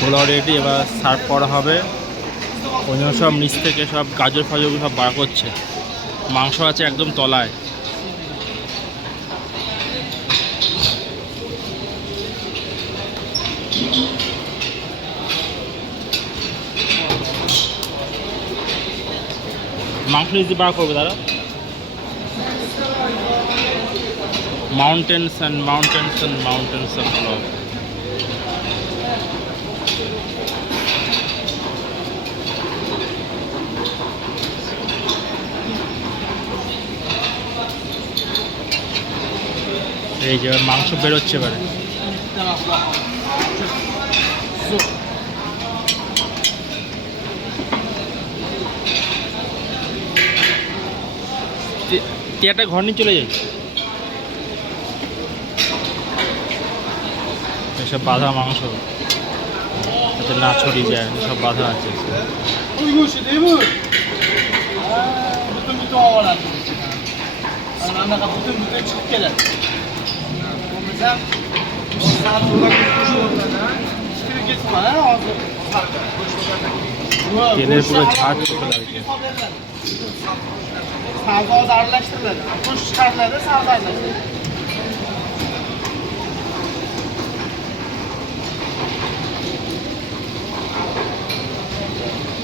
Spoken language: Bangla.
পোলাও রেডি, এবার সার্ভ করা হবে। অন্য সব নিচ থেকে সব গাজর ফাজর সব বার করছে। মাংস আছে একদম তলায়। মাংস যদি বার করবে দাদা। Mountains and mountains and mountains and pulao. এই যে মাংস বেরোচ্ছে এবারে। একটা ঘর নিয়ে চলে যাই। এসব বাঁধা মাংস যাতে না ছড়িয়ে যায়, সব বাঁধা আছে। তেলের পুরো ঝাঁজ চোখে লাগছে। Sağda o darlaştırılır. Kuş çıkartılır, sağda darlaştırılır.